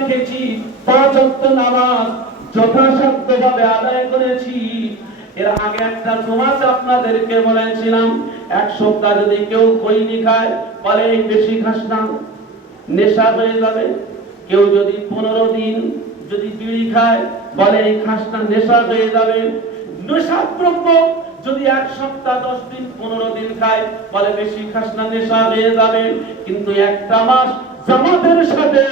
রেখেছি, 5 ওয়াক্ত নামাজ যথাসাধ্যভাবে আদায় করেছি। এর আগে একটা সমাজ আপনাদেরকে বলেছিলাম, এক সপ্তাহ যদি কেউ খৈনি খায় বলে বেশি খাস না, নেশা হয়ে যাবে। কেউ যদি 15 দিন যদি বিড়ি খায় বলে এই খাস না, নেশা হয়ে যাবে। নেশাদ্রব্য যদি 1 সপ্তাহ 10 দিন 15 দিন খায় বলে বেশি খাস না, নেশা হয়ে যাবে। কিন্তু একটা মাস জামাতের সাথে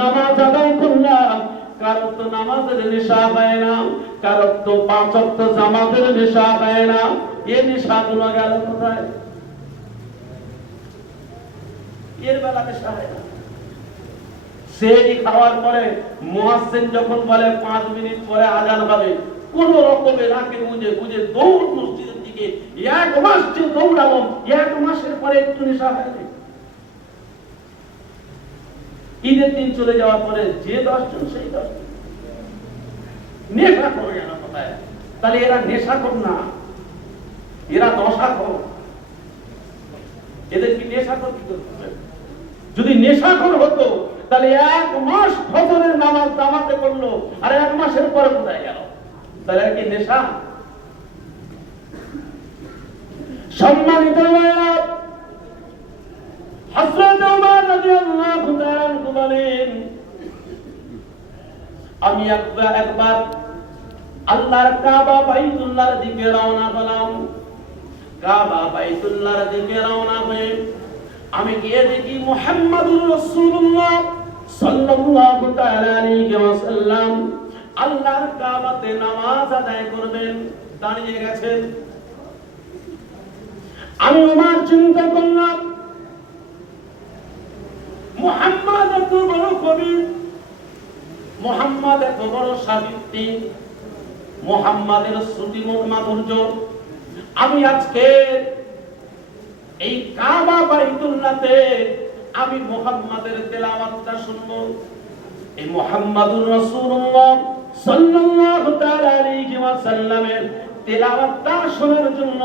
নামাজ আদায় করলাম, কারো তো নামাজের নেশা হয় না, কারো তো 5 ওয়াক্ত জামাতের নেশা হয় না। এই নেশাগুলো গেল কোথায়? এর বেলা নেশা হয় না। সেই খাওয়ার পরে মুয়াজ্জিন যখন বলে 5 মিনিট পরে আজান হবে, কোন রকমে রাকে বুঝে বুঝে দৌড় মসজিদের দিকে। 1 মাস যে দৌড়ালাম, 1 মাসের পরে একটু নেশা হয় না। ঈদের দিন চলে যাওয়ার পরে যে 10 জন সেই 10 জন নেশা করে গেল কোথায়? তাহলে এরা নেশাখোর না, এরা দশাখোর। এদের কি নেশাখোর কি করতে? যদি নেশাখোর হতো তাহলে 1 মাস ফজরের নামাজ জামাতে পড়লো, আর 1 মাসের পরে কোথায় গেল? তাহলে কি নেশা? সম্মানিত ভাইরা, হযরত ওমর রাদিয়াল্লাহু তাআলা আনহু বলেন, আমি একবার আল্লাহর কাবা বাইতুল্লাহর দিকে রওনা হলাম। কাবা বাইতুল্লাহর দিকে রওনা হয়ে আমি গিয়ে দেখি মুহাম্মাদুর রাসূলুল্লাহ সাল্লাল্লাহু তাআলা আলাইহি ওয়াসাল্লাম আল্লাহর কাবাতে নামাজ আদায় করবেন, দাঁড়িয়ে গেছেন। আমি ওমর চিন্তা করলাম, মুহাম্মদ এত বড় কবি, মুহাম্মদ এত বড় সাহিত্যিক, মুহাম্মাদের শ্রুতি মাধুর্য, আমি আজকে এই কাবা বাইতুল্লাহতে আমি মুহাম্মাদের তেলাওয়াতটা শুনবো। এই মুহাম্মাদুর রাসূলুল্লাহ সাল্লাল্লাহু তাআলা আলাইহি ওয়াসাল্লামের তেলাওয়াতটা শোনার জন্য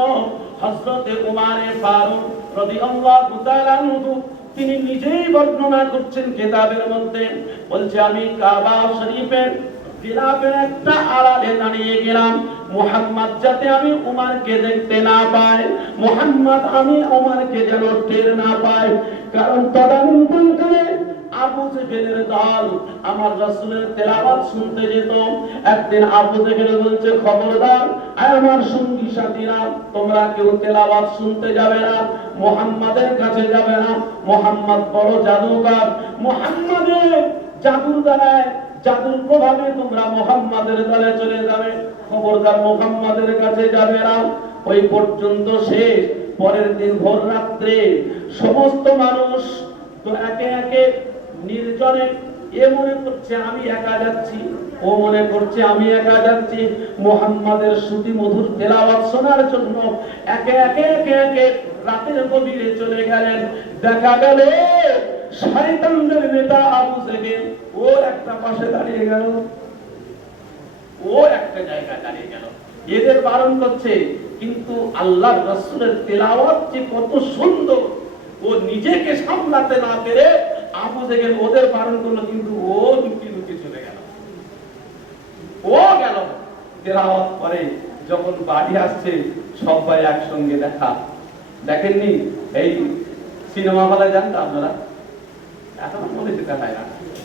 হযরত ওমর ফারুক রাদিয়াল্লাহু তাআলা আনহু তিনি নিজেই বর্ণনা করছেন কিতাবের মধ্যে, বলছে আমি কাবা শরীফের গিলাফের একটা আড়ালে দাঁড়িয়ে গেলাম, মুহাম্মদ যাতে আমি ওমরকে দেখতে না পাই, মুহাম্মদ আমি ওমরকে যেন টের না পাই। কারণ তদানীন্তনকালে আবু জেহেলের দল আমার রাসূলের তেলাওয়াত শুনতে যেত। একদিন আবু জেহেল বলছে, খবরদার আমার সঙ্গী সাথীরা, তোমরা কেউ তেলাওয়াত শুনতে যাবে না, মুহাম্মাদের কাছে যাবে না। মুহাম্মদ বড় জাদুকর, মুহাম্মাদের জাদুর দ্বারায় জাদুর প্রভাবে তোমরা মুহাম্মাদের দলে চলে যাবে, খবরদার মুহাম্মাদের কাছে যাবে না। ওই পর্যন্ত শেষ। পরের দিন ভোর রাত্রে সমস্ত মানুষ তো একে একে নির্জনে, এ মনে করছে আমি একা যাচ্ছি, ও মনে করছে আমি একা যাচ্ছি, মুহাম্মাদের শ্রুতি মধুর তেলাওয়াত শোনার জন্য একে একে একে একে রাতের গভীরে চলে গেলেন। দেখা গেল শয়তানদের নেতা আবু জেহেল ও একটা পাশে দাঁড়িয়ে গেল, ও একটা জায়গায় দাঁড়িয়ে গেল। এদের বারণ করছে, কিন্তু আল্লাহর রাসূলের তেলাওয়াত যে কত সুন্দর, ও নিজেকে সামলাতে না পেরে আবু জেহেল ওদের বারণ করলো, কিন্তু ও লুকিয়ে লুকিয়ে চলে গেল। ও গেল তেলাওয়াত করে, যখন বাড়ি আসছে সবাই একসঙ্গে দেখা। দেখেননি এই সিনেমা হলে যান তো আপনারা? এখন মনে যেতে হয় না,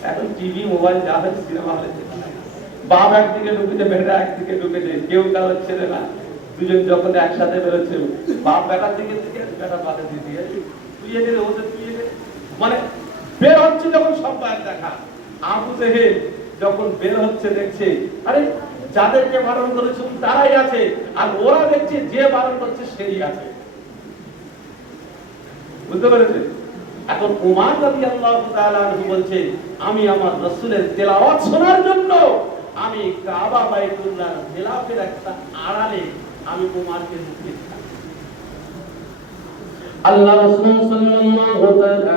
এখন টিভি মোবাইল যা হয় সিনেমা হলে যেতে হয় না। বাপ একদিকে ঢুকেছে, বেটা একদিকে ঢুকেছে, কেউ কারো ছেলে না, দুজন যখন একসাথে বেরোচ্ছে, বাপ বেটার দিকে থেকে বেটা বাপের দিকে তুই গেলে ওদের তুই মানে বের হচ্ছে যখন সবাই দেখা। আবু জেহেল যখন বের হচ্ছে দেখছে, আরে যাদেরকে বারণ করেছেন তারাই আছে, আর ওরা দেখছে যে বারণ করছে সেই আছে। বুঝতে পেরেছেন? এখন ওমর রাদিয়াল্লাহু তাআলা আনহু বলছে, আমি আমার রাসূলের তেলাওয়াত শোনার জন্য আমি কাবা বাইতুল্লাহর গিলাফের একটা আড়ালে আমি ওমরকে দেখেছিলাম। আল্লাহ রাসূল সাল্লাল্লাহু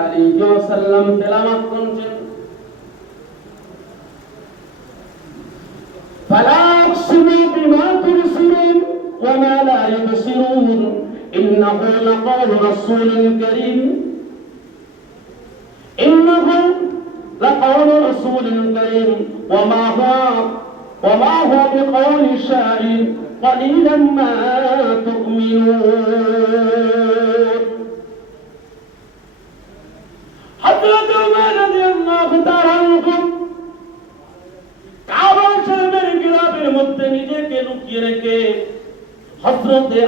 আলাইহি ওয়াসাল্লাম তেলাওয়াত করছেন, ফালা আকসিমু বিমা তুবসিরুন ওয়া মা লা ইবসিরুন ইন্নাহু লাকাওলু রাসূলিন কারীম, ইন্নাহু লাকাওলু রাসূলিন রাসূলুল কারীম ওয়া মা হুয়া বিকাউলি শাইর ক্বালিলাম মা তুমিনুন। হযরত ওমর রাদিয়াল্লাহু তাআলা কাবা শরীফের গিলাফের মধ্যে নিজেকে লুকিয়ে রেখে হযরতে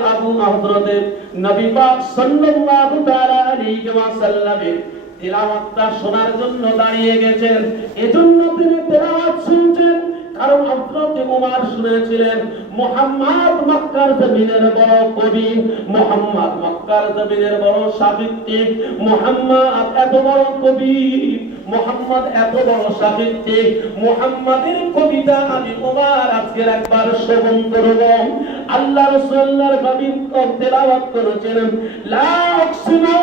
নবী পাক সাল্লাল্লাহু তাআলা আলাইহি ওয়াসাল্লামের তিলাওয়াতটা শোনার জন্য দাঁড়িয়ে গেছেন। এজন্য তিনি তিলাওয়াত শুনছেন, কারণ হযরতে ওমর শুনেছিলেন মুহাম্মদ মক্কার জমিনের বড় কবি, মুহাম্মদ মক্কার জমিনের বড় সাহিত্যিক, মুহাম্মদ এত বড় কবি, মুহাম্মদ এত বড় সাহিত্যিক, মুহাম্মাদের কবিতা আমি ওমর আজকের একবার শ্রবণ করব। আল্লাহ রাসূলুল্লাহর নবী তেলাওয়াত করেছেন, লা আকসিমু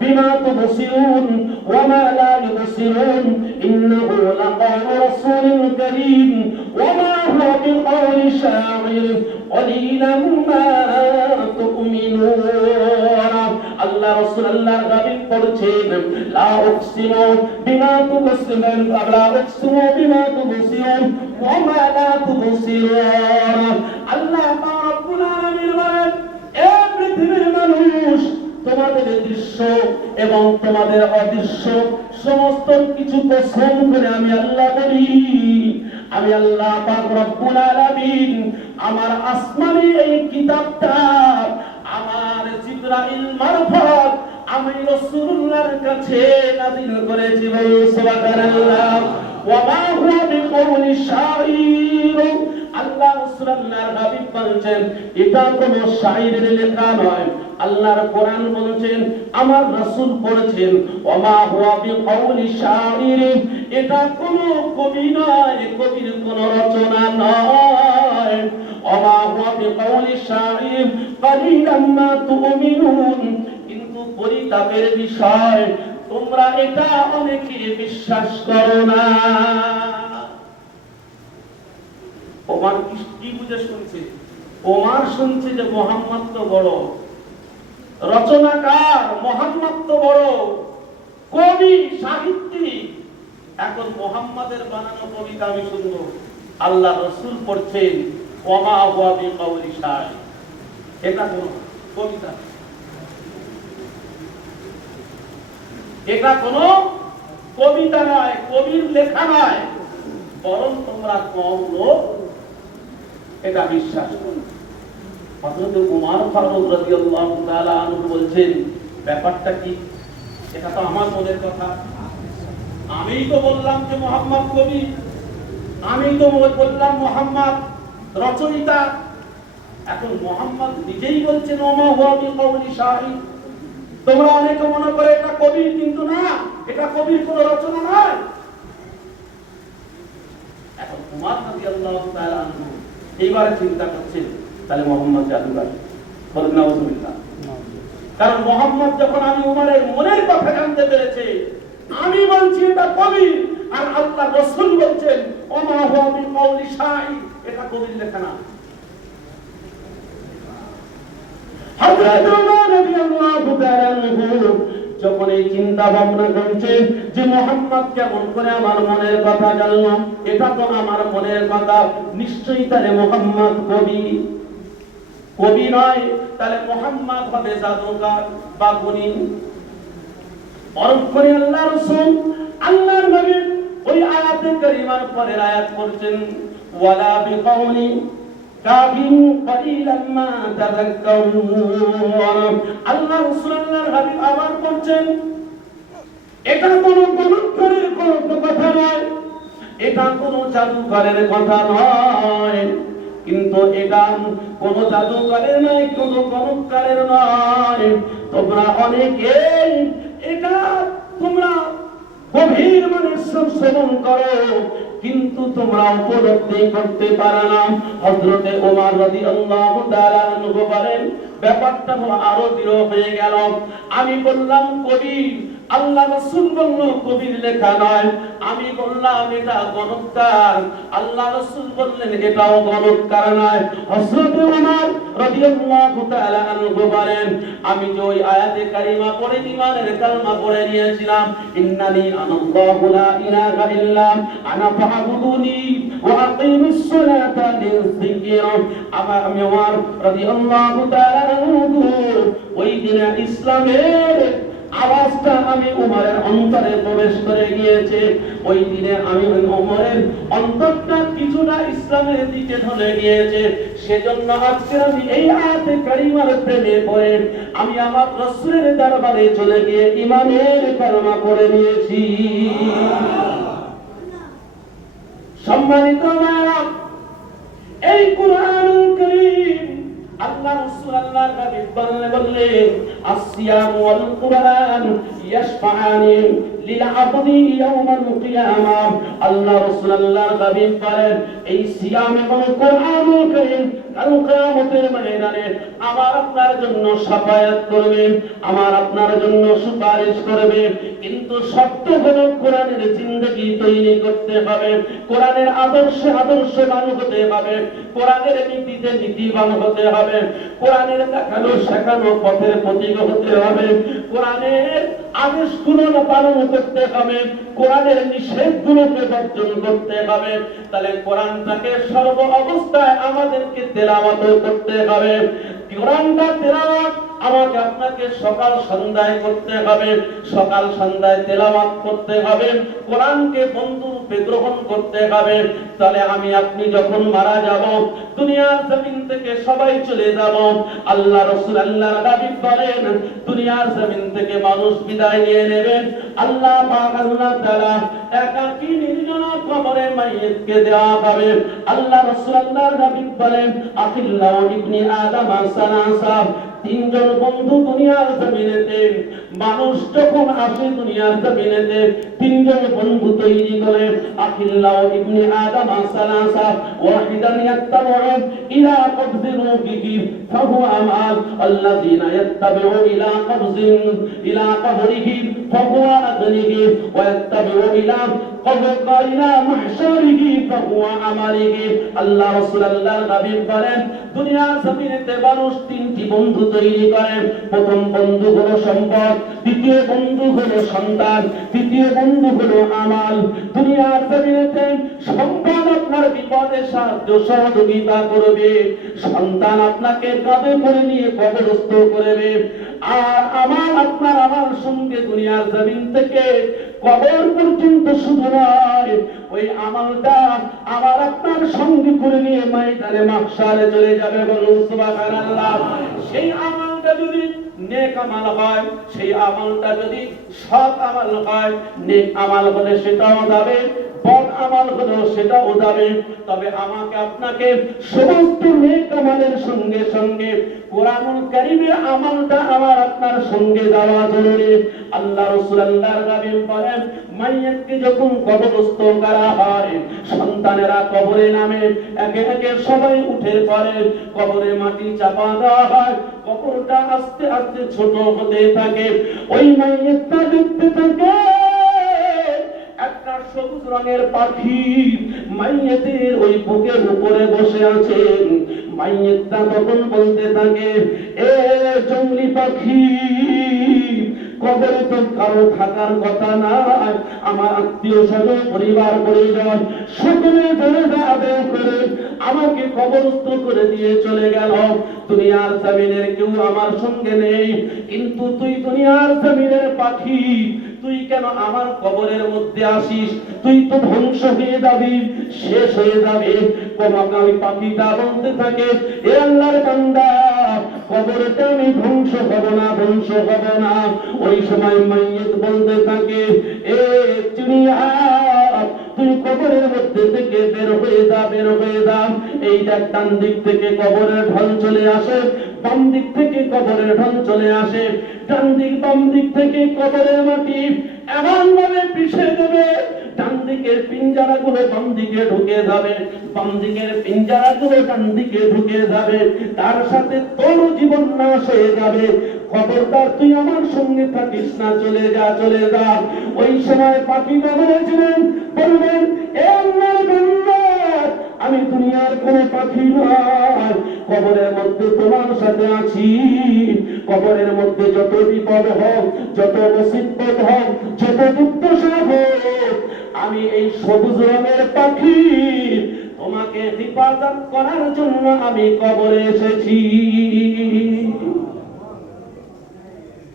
বিমা তুবসিরুন ওয়া মা লা ইউবসিরুন ইন্নাহু লাকাওলু রাসূলিন কারীম ওয়া মা হুয়া বিকাওলি শাইর ক্বালিলাম মা তুমিনুন। আল্লাহ রাসূলুল্লাহর নবী পড়ছেন, লা আকসিমু বিমা তুবসিরুন লা আকসিমু বিমা তুবসিরুন ওয়া মা লা তুবসিরুন। আল্লাহ রাব্বুল আলামিন বলেন, এ পৃথিবীর মানুষ, তোমাদের দৃশ্য এবং তোমাদের অদৃশ্য সমস্ত কিছু কসম করে আমি আল্লাহ বলি, আমি আল্লাহ পাক রব্বুল আলামিন আমার আসমানি এই কিতাবটা আমার জিবরাইল মারফত আমি রাসূলুল্লাহর কাছে নাযিল করেছি। সুবহানাল্লাহ। ওয়া মা হুয়া বিকাউলি শাইর, আল্লাহ রাসূলুল্লাহর হাবিব বলেন এটা কোনো শায়রের লেখা নয়। আল্লাহর কোরআন বলেছেন, আমার রাসূল পড়েছেন, ওয়া মা হুয়া বিকাউলি শাইর, এটা কোনো কবি নয়, কবির কোনো রচনা নয়। ওয়া মা হুয়া বিকাউলি শাইর ক্বালিলাম মা তুমিনুন, কিন্তু পরিতাপের বিষয় তোমরা এটা অনেকে বিশ্বাস করো না। ওমর কি বুঝে শুনছে? ওমর শুনছে যে মুহাম্মদ তো বড় রচনাকার, মুহাম্মদ তো বড় কবি সাহিত্যিক, এখন মুহাম্মাদের বানানো কবিতা আমি শুনবো। আল্লাহ রাসূল পড়ছেন ওয়া মা হুয়া বিকাউলি শাইর, এটা কোন কবিতা, এটা কোন কবিতা নয়, কবির লেখা নয়, বরং তোমরা কম লোক এটা বিশ্বাস করো। হযরত ওমর ফারুক রাদিয়াল্লাহু তাআলা আনহু বলছেন, ব্যাপারটা কি? এটা তো আমার মনের কথা, আমিই তো বললাম যে মুহাম্মদ কবি, আমিই তো বললাম মুহাম্মদ রচয়িতা, এখন মুহাম্মদ নিজেই বলছেন ওয়া মা হুয়া বিকাউলি শাইর। তোমরা অনেকে মনে করে এটা কবির, কিন্তু না, এটা কবির কোনো রচনা নয়। এখন ওমর রাদিয়াল্লাহু তাআলা আনহু এইবারে চিন্তা করছেন, তাহলে মুহাম্মদ জাদুকর, বলেন নাউযুবিল্লাহ। কারণ মুহাম্মদ যখন আমি ওমরের মনের কথা জানতে পেরেছে, আমি বলছি এটা কবি, আর আল্লাহ রাসূল বলছেন ওয়া মা হুয়া বিকাউলি শাইর, এটা কবির লেখা না। হযরত ওমর রাদিয়াল্লাহু তাআলা আনহু যখন এই চিন্তা ভাবনা করছে যে মুহাম্মদ কেমন করে আমার মনের কথা জানলাম, এটা তো আমার মনের কথা, নিশ্চয়ই তাহলে মুহাম্মদ কবি, কবি নয়, তাহলে মুহাম্মদ হবে জাদুকর বা গুণী। পরক্ষণে আল্লাহ রাসূল আল্লাহর নবী ওই আয়াতে কারিমার পরের আয়াত পড়ছেন, ওয়ালা বিকাউলি কাবিন ক্বালিলাম মা তাযাক্কারুন। আল্লাহ রাসূলুল্লাহর হাবিব আবার বলছেন, এটা কোনো গণকরের কোনো কথা নয়, এটা কোনো জাদুকরের কথা নয়, কিন্তু এটা কোনো জাদুকরের নয়, কোনো গণকরের নয়। তোমরা অনেকেই এটা তোমরা গভীর মানে শ্রবণ করো, কিন্তু তোমরা উপলব্ধি করতে পারো না। হযরতে ওমর রাদিয়াল্লাহু তাআলা আনহু বলেন, ব্যাপারটা হলো আরো দৃঢ় হয়ে গেল। আমি বললাম কবি, আল্লাহ রাসূল বলল কবির লেখা নয়। আমি বললাম এটা গণৎকার। আল্লাহ রাসূল বললেন এটাও গণৎকার নয়। হযরত ওমর রাদিয়াল্লাহু তাআলা আনহু বলেন, আমি যে ওই আয়াতে কারিমা পড়ে ঈমানের কালমা পড়ে নিয়েছিলাম, ইন্নানি আনাল্লাহু লা ইলাহা ইল্লা আনা ফা'বুদুনি ওয়া আকিমিস সালাতা লিযিকরি। আমি ওমর রাদিয়াল্লাহু তাআলা আনহু ওই দিনে ইসলামের আওয়াজটা আমি উমরের অন্তরে প্রবেশ করে গিয়েছে। ওই দিনে আমি উমরের অন্তরটা কিছুটা ইসলামের দিকে ঢলে গিয়েছে। সেজন্য আজকে আমি এই আয়াতে কারিমার প্রেমে পড়ে আমি আমার রাসূলের দরবারে চলে গিয়ে ঈমানের কালমা পড়ে নিয়েছি। সম্মানিত ভাইরা, এই কুরআনুল কারীম আল্লাহ রাসূল আল্লাহর হাবিব বললেন, আসিয়াম ওয়াল কুরআন ইয়াশফাআনি লিল আবদি ইয়াউমাল কিয়ামাহ। আল্লাহ রাসূল আল্লাহর হাবিব বলেন, এই সিয়াম এবং কুরআনুল কারীম কাল কিয়ামতের ময়দানে আমার আপনার জন্য শাফায়াত করবে, আমার আপনার জন্য সুপারিশ করবে। কিন্তু শর্ত হলো কোরআনের জিন্দেগি তৈরি করতে হবে, কোরআনের আদর্শে আদর্শবান হতে হবে, কোরআনের নীতিতে নীতিবান হতে হবে, কোরআনের দেখানো শেখানো পথের প্রতীক হতে হবে, কোরআনের আদেশগুলো পালন করতে হবে, কোরআনের নিষেধগুলোকে বর্জন করতে হবে। তাহলে কোরআনটাকে সর্ব অবস্থায় আমাদেরকে তেলাওয়াত করতে হবে। কোরআনটা তেলাওয়াত আমাকে আপনাকে সকাল সন্ধ্যায় করতে হবে, সকাল সন্ধ্যায় তেলাওয়াত করতে হবে, কোরআনকে বন্ধু রূপে গ্রহণ করতে হবে। তাহলে আমি আপনি যখন মারা যাব, দুনিয়ার জমিন থেকে সবাই চলে যাব। আল্লাহ রাসূল আল্লাহর হাবিব বলেন, দুনিয়ার জমিন থেকে মানুষ বিদায় নিয়ে নেবেন। আল্লাহ পাক আল্লাহ তাআলা একাকী নির্জন কবরে মাইয়িতকে দেওয়া হবে। আল্লাহ রাসূল আল্লাহর হাবিব বলেন, আখিল্লাহু ইবনি আদম সালাসা, তিনজন বন্ধু দুনিয়ার জমিনেতে মানুষ যখন আসে দুনিয়ার জমিনেতে তিনজন বন্ধু তৈরি করে। আখিল্লাহু ইবনি আদম সালাসা, ওয়াহিদান ইয়াত্তাবিউ ইলা কবজি রূহিহি ফাহুয়া মাল, আল্লাযিনা ইয়াত্তাবিউ ইলা কবরিহি ফাহুয়া আগনিহি, ওয়া ইয়াত্তাবিউ ইলা ইলা মাহশারিহি ফাহুয়া আমালিহি। আল্লাহ রাসূল আল্লাহর হাবিব বলেন, দুনিয়ার জমিনেতে মানুষ তিনটি বন্ধু তৈরি করেন। প্রথম বন্ধু হলো সম্পদ, দ্বিতীয় বন্ধু হলো সন্তান, তৃতীয় বন্ধু হলো আমাল। দুনিয়ার জমিনেতে সম্পদ আপনার বিপদে সাহায্য সহযোগিতা করবে, সন্তান আপনাকে কাঁধে করে নিয়ে কবরস্থ করবে, আর আমাল আপনার আমার সঙ্গে দুনিয়ার জমিন থেকে কবর পর্যন্ত শুধু নয়, ওই আমালটা আমার আপনার সঙ্গে করে নিয়ে ময়দানে মাহশারে চলে যাবে। বলুন সুবহানাল্লাহ। সেই আমলটা যদি নেক আমল হয়, সেই আমলটা যদি সৎ আমল হয়, নেক আমল হলে সেটাও যাবে, বদ আমল হলেও সেটাও যাবে। তবে আমাকে আপনাকে সমস্ত নেক আমলের সঙ্গে সঙ্গে কোরআনুল কারীমের আমলটা আমার আপনার সঙ্গে যাওয়া জরুরি। আল্লাহ রাসূল আল্লাহর হাবিব বলেন, মাইয়াতকে যখন কবরস্থ করা হয়, সন্তানেরা কবরে নামে, একে একে সবাই উঠে পড়ে, কবরে মাটি চাপা দেওয়া হয়, কবরটা আস্তে আস্তে ছোট হতে থাকে। ওই মাইয়াতটা দেখতে থাকে একটা সবুজ রঙের পাখি মাইয়াতের ওই বুকের উপরে বসে আছে। মাইয়াতটা তখন বলতে থাকে, এ জঙ্গলি পাখি, কবরে তো কারো থাকার কথা না, আমার আত্মীয় স্বজন পরিবার পরিজন সকলে ধরে আদায় করে আমাকে কবরস্থ করে দিয়ে চলে গেল। দুনিয়ার জমিনের কেউ আমার সঙ্গে নেই, কিন্তু তুই দুনিয়ার জমিনের পাখি, তুই কেন আমার কবরের মধ্যে আসিস? তুই তো ধ্বংস হয়ে যাবি, শেষ হয়ে যাবে। ওই পাখিটা বলতে থাকে, এ আল্লাহর বান্দা, কবরটা আমি ধ্বংস হব না, ধ্বংস হব না। ওই সময় মাইয়াত বলতে থাকে, এ চিড়িয়া, তুই কবরের মধ্যে থেকে বের হয়ে যা, বের হয়ে যা। এই দেখ, ডান দিক থেকে কবরের ঢল চলে আসে, বাম দিক থেকে কবরের ঢল চলে আসে, ডান দিক বাম দিক থেকে কবরের মাটি এমন ভাবে পিষে দেবে, ডান দিকের পিঞ্জারা গুলো বাম দিকে ঢুকে যাবে, বাম দিকের পিঞ্জারা গুলো ডান দিকে ঢুকে যাবে, তার সাথে তোর জীবন নাশ হয়ে যাবে। খবরদার তুই আমার সঙ্গে থাকিস না, চলে যা চলে যা। ওই সময় পাখিটা বলেছিলেন, বলবেন এ আল্লাহর বান্দা, আমি দুনিয়ার কোন পাখি নয়, কবরের মধ্যে তোমার সাথে আছি। কবরের মধ্যে যত বিপদ হোক, যত মুসিবত হোক, যত দুর্দশা হোক, আমি এই সবুজ রঙের পাখি তোমাকে হেফাজত করার জন্য আমি কবরে এসেছি।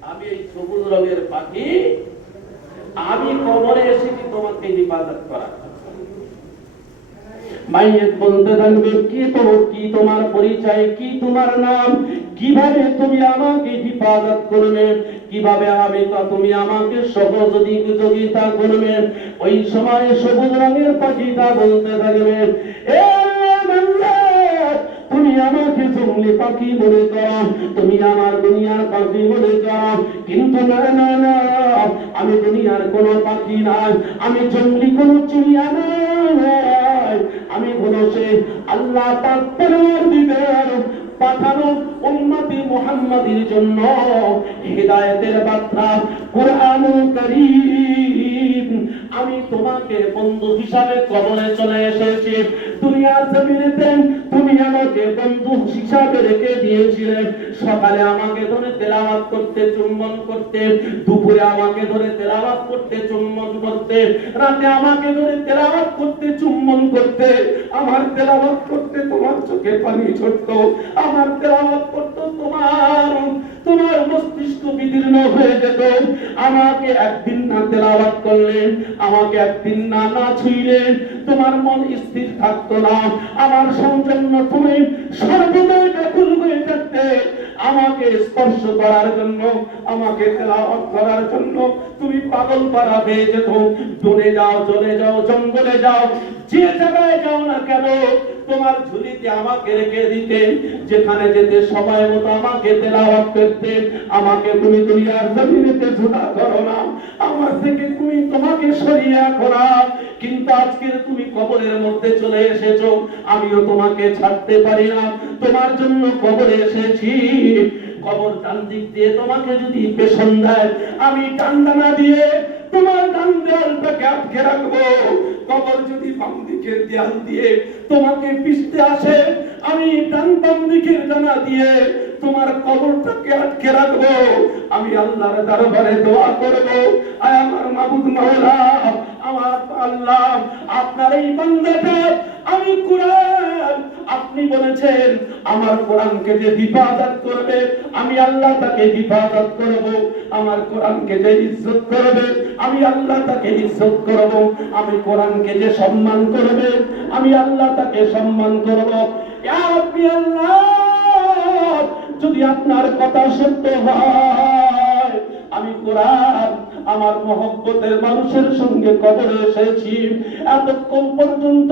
আমি এই সবুজ রঙের পাখি, আমি কবরে এসেছি তোমাকে হেফাজত করার জন্য। মাইয়েত বলতে থাকবে, কি তোমার পরিচয়, কি তোমার নাম, কিভাবে তুমি আমাকে হেফাজত করবে, কিভাবে তুমি আমাকে সহযোগিতা করবে। ওই সময় সবুজ রঙের পাখিটা বলতে থাকবে, এ আল্লাহ, তুমি আমাকে জঙ্গলি পাখি মনে করো, তুমি আমার দুনিয়ার পাখি মনে করো, কিন্তু না না না, আমি দুনিয়ার কোন পাখি নাই, আমি জঙ্গলি কোন চিড়িয়া নাই, আমি হলো সে আল্লাহ পাক পরওয়ার দিবেন পাঠানো উম্মতি মুহাম্মাদের জন্য হিদায়াতের বার্তা কুরআনুল কারীম। আমি তোমাকে বন্ধু হিসাবে কবরে চলে এসেছি। দুনিয়ার জমিনেতে তুমি আমাকে বন্ধু হিসাবে রেখে দিয়েছিলে। সকালে আমাকে ধরে তেলাওয়াত করতে, চুম্বন করতে, দুপুরে আমাকে ধরে তেলাওয়াত করতে, চুম্বন করতে, রাতে আমাকে ধরে তেলাওয়াত করতে, চুম্বন করতে। আমার তেলাওয়াত করতে তোমার চোখে পানি ঝরতো, আমার তেলাওয়াত করতে তোমার মস্তিষ্ক বিদীর্ণ হয়ে যেত। আমাকে একদিন না তেলাওয়াত করলে, আমাকে একদিন না ছুঁইলে তোমার মন স্থির থাকতো না। আমার সৌজন্য তুমি সর্বদাই ব্যাকুল হয়ে থাকতে, আমাকে স্পর্শ করার জন্য, আমাকে তেলাওয়াত করার জন্য তুমি পাগল পারা হয়ে যেত। দূরে যাও, চলে যাও, জঙ্গলে যাও, যে জায়গায় যাও না কেন, তোমার ঝুলিতে আমাকে রেখে দিতে, যেখানে যেতে সময় মতো আমাকে তেলাওয়াত করতে। আমাকে তুমি দুনিয়ার জমিনেতে ঝুলা করো না, আমার থেকে তুমি তোমাকে সরিয়ে রাখো না। কিন্তু আজকে তুমি কবরের মধ্যে চলে এসেছো, আমিও তোমাকে ছাড়তে পারি না, তোমার জন্য কবরে এসেছি। কবর ডান দিক দিয়ে তোমাকে যদি পেছন দেয়, আমি ডান্ডানা দিয়ে তোমার ডান দেয়ালটাকে আটকে রাখবো। কবর যদি বাম দিকের দেয়াল দিয়ে তোমাকে পিষতে আসে, আমি বাম দিকের ডানা দিয়ে তোমার কবরটাকে আটকে রাখবো। আমি আল্লাহর দরবারে দোয়া করবো, আয় আমার মাবুদ মাওলা, আমার আল্লাহ, আপনার এই বান্দাটা, আমি কুরআন, আপনি বলেছেন আমার কোরআনকে যে হিফাজত করবে, আমি আল্লাহ তাকে হিফাজত করব। আমার কোরআনকে যে ইজ্জত করবে, আমি আল্লাহ তাকে ইজ্জত করব। আমি কোরআনকে যে সম্মান করবে, আমি আল্লাহ তাকে সম্মান করব। ইয়া রাব্বি আল্লাহ, যদি আপনার কথা সত্য হয়, আমি কোরআন আমার মহব্বতের মানুষের সঙ্গে কবরে এসেছি, এতক্ষণ পর্যন্ত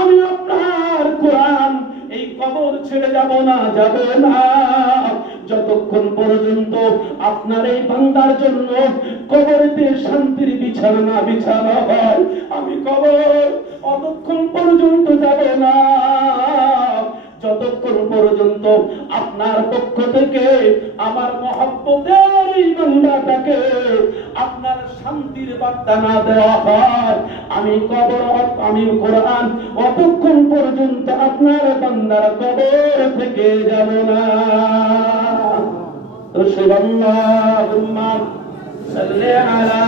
আমি আপনার কোরআন এই কবর ছেড়ে যাব না, যাব না, যতক্ষণ পর্যন্ত আপনার এই বান্দার জন্য কবরেতে শান্তির বিছানা বিছানা হয়, আমি কবর অতক্ষণ পর্যন্ত যাব না, যতক্ষণ পর্যন্ত আপনার পক্ষ থেকে আমার মহব্বতের এই বান্দাটাকে আপনার শান্তির বার্তা না দেওয়া হয়, আমি কোরআন অতক্ষণ পর্যন্ত আপনার বান্দার কবর থেকে যাব না। তো সুবহানাল্লাহুম্মা সাল্লি আলা